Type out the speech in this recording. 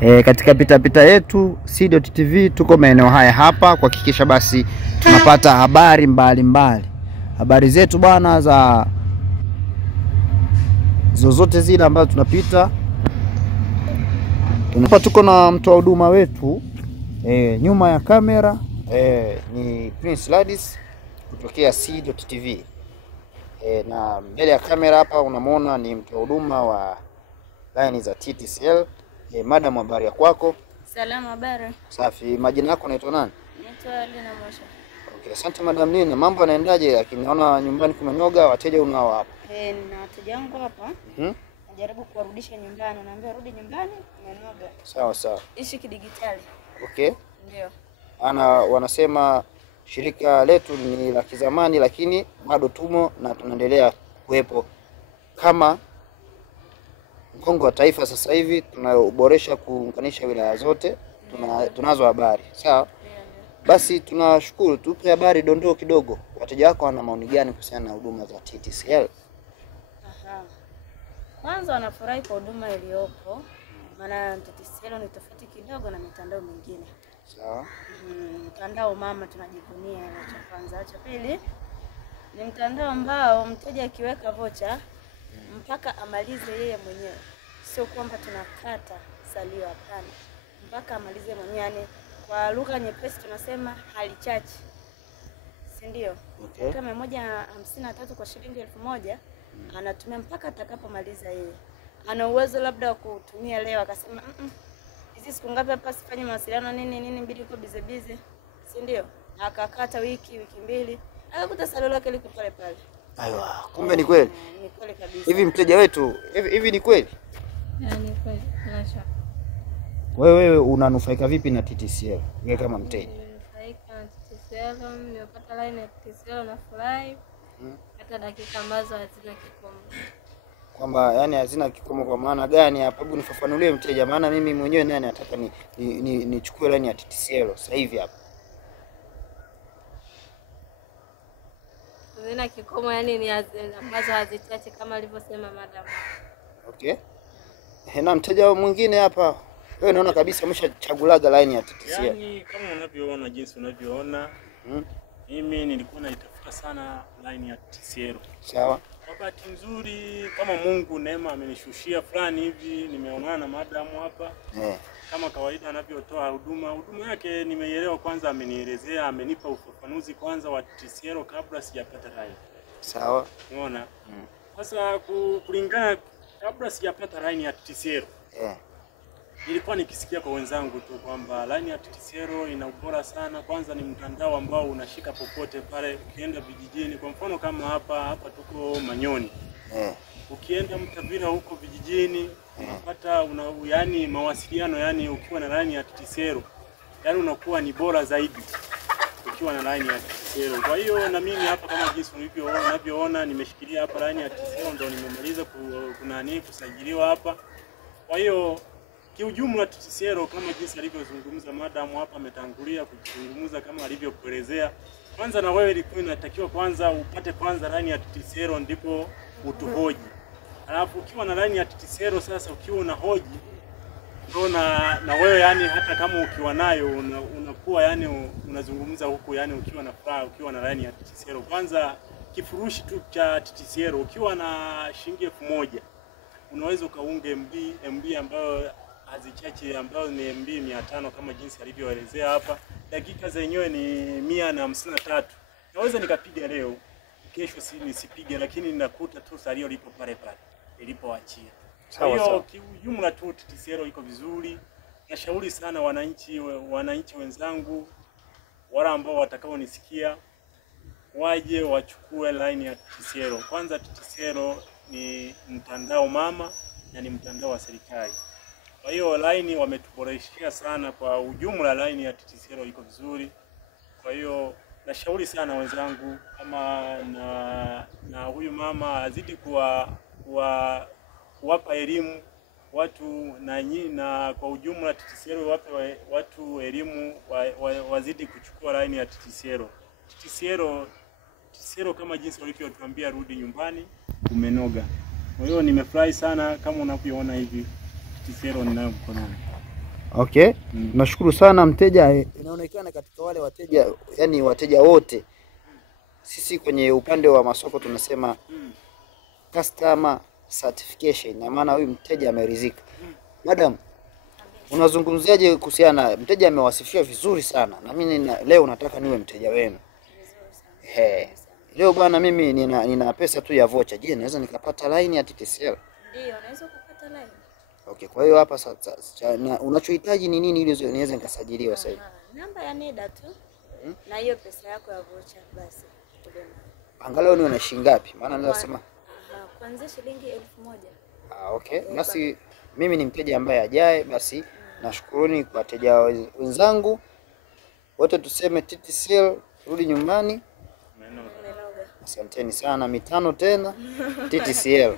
Katika pita yetu C.TV tuko maeneo haya hapa kuhakikisha basi tunapata habari mbalimbali. Habari zetu bwana za zozote zile ambazo tunapita. Tuko na mtoa huduma wetu nyuma ya kamera ni Prince Ladis kutokea C.TV. Na mbele ya kamera hapa unamwona ni mtoa huduma wa line za TTCL. Madam, habari ya kwako? Salama, habari. Safi. Majina yako unaitwa nani? Naitwa Lina Mosha. Okay, asante Madam Lina. Mambo yanaendaje? Lakini naona nyumbani kumenoga, wateja unao hapa. Na wateja wangu hapa. Najaribu kuwarudisha nyumbani. Naambia rudi nyumbani, kumenoga. Sawa sawa. Ishi kidigitali. Okay. Ndio. Wanasema shirika letu ni la kizamani lakini bado tumo na tunaendelea kuwepo kama mkongo wa taifa. Sasa hivi tunaboresha kuunganisha wilaya zote. Tunazo habari. Sawa? Basi tunashukuru. Tupe habari dondoo kidogo. Wateja wako wana maoni gani kuhusiana na huduma za TTCL? Kwanza wanafurahi kwa huduma iliyopo. Maana TTCL ni tofauti kidogo na mitandao mingine. Sawa. Mtandao mama tunajivunia hilo cha kwanza. Cha pili ni mtandao ambao mteja akiweka vocha mpaka amalize yeye mwenyewe. Sio kwamba tunakata salio, hapana. Mpaka amalize mwenyewe, yani kwa lugha nyepesi tunasema halichachi. Si ndio? Okay. Kama 153 kwa shilingi 1000 anatumia mpaka atakapomaliza yeye. Ana uwezo labda wa kutumia leo akasema hizi siku ngapi hapa sifanye mawasiliano nini mbili uko bize. Si ndio? Akakata wiki mbili. Akakuta salio lake liko pale pale. Aiwa, kumbe ni kweli. Ni kweli kabisa. Hivi mteja wetu, hivi ni kweli? Ni kweli. Nasha. Wewe unanufaika vipi na TTCL? Wewe kama mteja. Nufaika na TTCL, nimepata line ya TTCL na furahi. Hata dakika ambazo hazina kikomo. Kwamba yani hazina kikomo kwa maana gani hapa? Hebu nifafanulie mteja, maana mimi mwenyewe nani nataka nichukue line ya TTCL sasa hivi hapa. Hazina kikomo, yani ni ambazo hazichache kama alivyosema madam. Okay. Na mteja mwingine hapa, wewe unaona kabisa umeshachagulaga line ya TTCL. Yani kama unavyoona, jinsi unavyoona, mimi nilikuwa naitafuta sana line ya TTCL. Sawa. Kwa bahati nzuri kama Mungu neema amenishushia fulani hivi, nimeonana na madam hapa. Kama kawaida anavyotoa huduma yake nimeielewa. Kwanza amenielezea, amenipa ufafanuzi kwanza wa TTCL kabla sijapata line. Sawa. Unaona? Sasa kulingana kabla sijapata line ya TTCL. Nilikuwa nikisikia kwa wenzangu tu kwamba line ya TTCL ina ubora sana. Kwanza ni mtandao ambao unashika popote pale, ukienda vijijini. Kwa mfano kama hapa tuko Manyoni. Ukienda Mtavira huko vijijini, unapata yani mawasiliano, yani ukiwa na line ya TTCL, yani unakuwa ni bora zaidi ukiwa na line ya TTCL. Kwa hiyo na mimi hapa kama jinsi unavyoona nimeshikilia hapa line ya TTCL, ndio nimemaliza kusajiliwa hapa. Kwa hiyo kiujumla TTCL kama jinsi alivyozungumza madam hapa, ametangulia kuzungumza kama alivyokuelezea. Kwanza na wewe ilikuwa inatakiwa kwanza upate kwanza line ya TTCL ndipo utuhoji. Alafu ukiwa na line ya TTCL sasa ukiwa unahoji ndio na wewe yani hata kama ukiwa nayo unakuwa yani unazungumza huko yani ukiwa na furaha ukiwa na line ya TTCL. Kwanza kifurushi tu cha TTCL ukiwa na shilingi 1000 unaweza ukaunge MB ambayo hazichache, ambayo ni MB 500 kama jinsi alivyoelezea hapa. Dakika zenyewe ni 153. Naweza nikapiga leo, kesho nisipige, lakini ninakuta tu salio lipo pale pale nilipoachia. Kwa hiyo kiujumla tu TTCL iko vizuri. Nashauri sana wananchi wenzangu wale ambao watakaonisikia waje wachukue line ya TTCL. Kwanza TTCL ni mtandao mama na ni mtandao wa serikali. Kwa hiyo line wametuboreshia sana, kwa ujumla line ya TTCL iko vizuri. Kwa hiyo nashauri sana wenzangu kama na huyu mama azidi kuwapa elimu watu na kwa ujumla TTCL wape watu elimu wazidi kuchukua line ya TTCL. TTCL kama jinsi walivyotuambia rudi nyumbani umenoga. Kwa hiyo nimefurahi sana kama unavyoona hivi TTCL ninayo mkononi. Okay. Nashukuru sana mteja. Inaonekana katika wale wateja, yani wateja wote, sisi kwenye upande wa masoko tunasema customer certification, na maana huyu mteja ameridhika. Madam, unazungumziaje kuhusiana na mteja? Amewasifia vizuri sana, na mimi leo nataka niwe mteja wenu. Leo bwana, mimi nina pesa tu ya vocha. Je, naweza nikapata line ya TTCL? Ndio, unaweza kupata line. Okay, kwa hiyo hapa sasa unachohitaji ni nini ili niweze nikasajiliwa sasa hivi? Namba ya NIDA tu. Na hiyo pesa yako ya vocha basi. Angalau ni una shilingi ngapi? Maana nasema kuanzia shilingi 1000. Okay. Basi mimi ni mteja ambaye ajaye, basi nashukuruni kwa wateja wenzangu wote, tuseme TTCL rudi nyumbani. Asanteni sana, mitano tena TTCL.